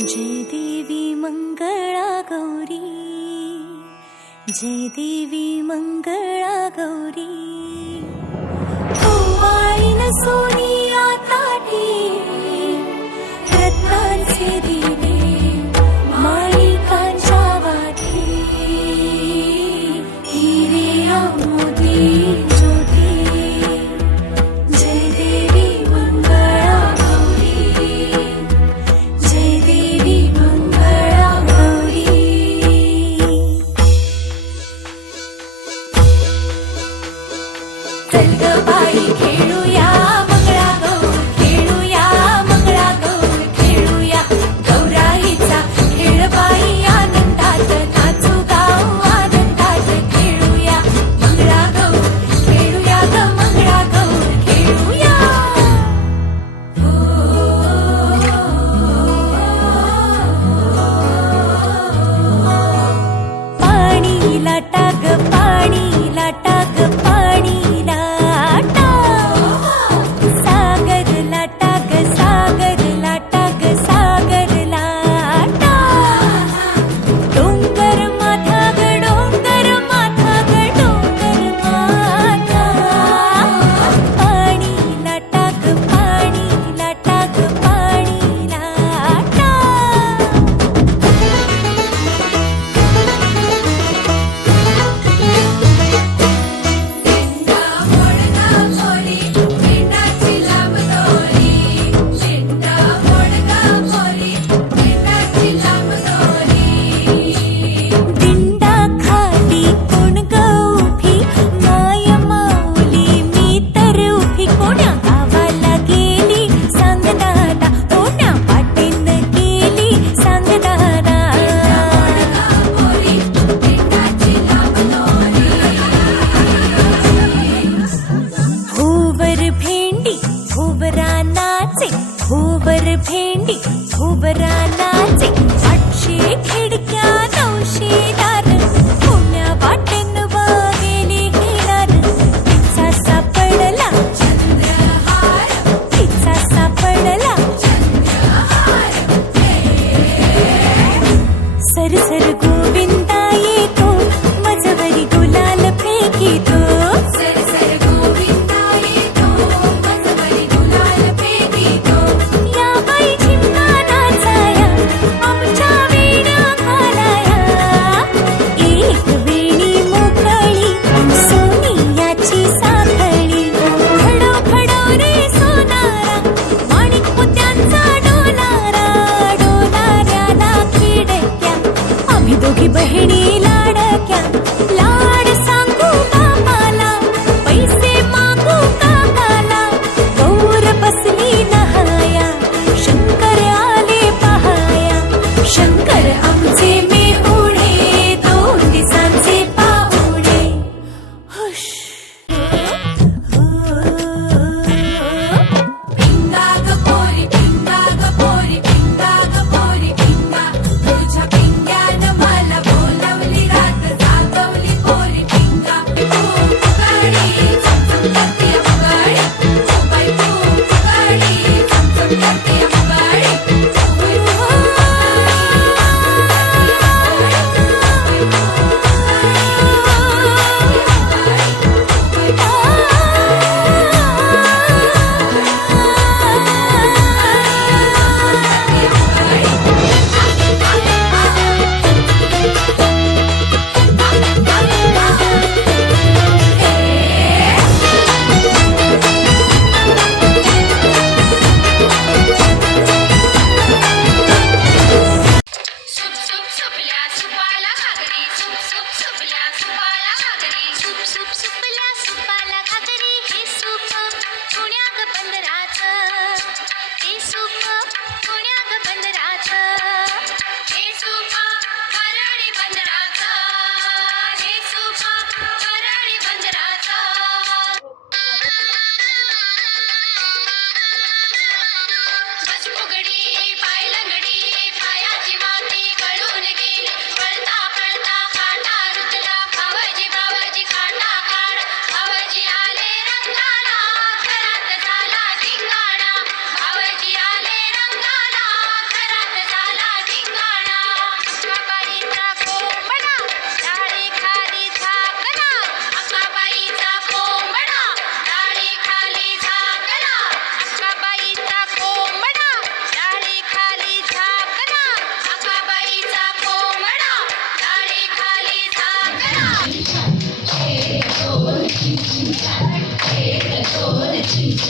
जय देवी मंगळा गौरी जय देवी मंगळा गौरी.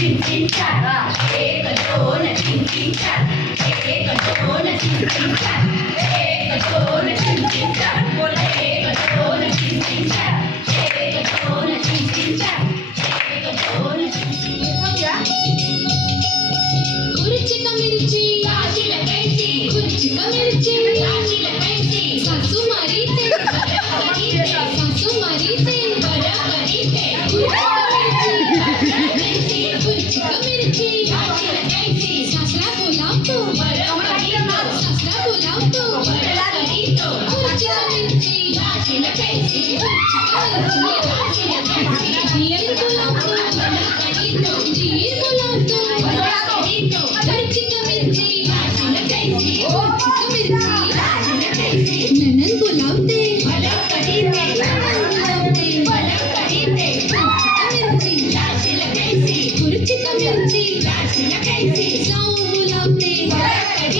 运气太了。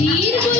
ধীর গতি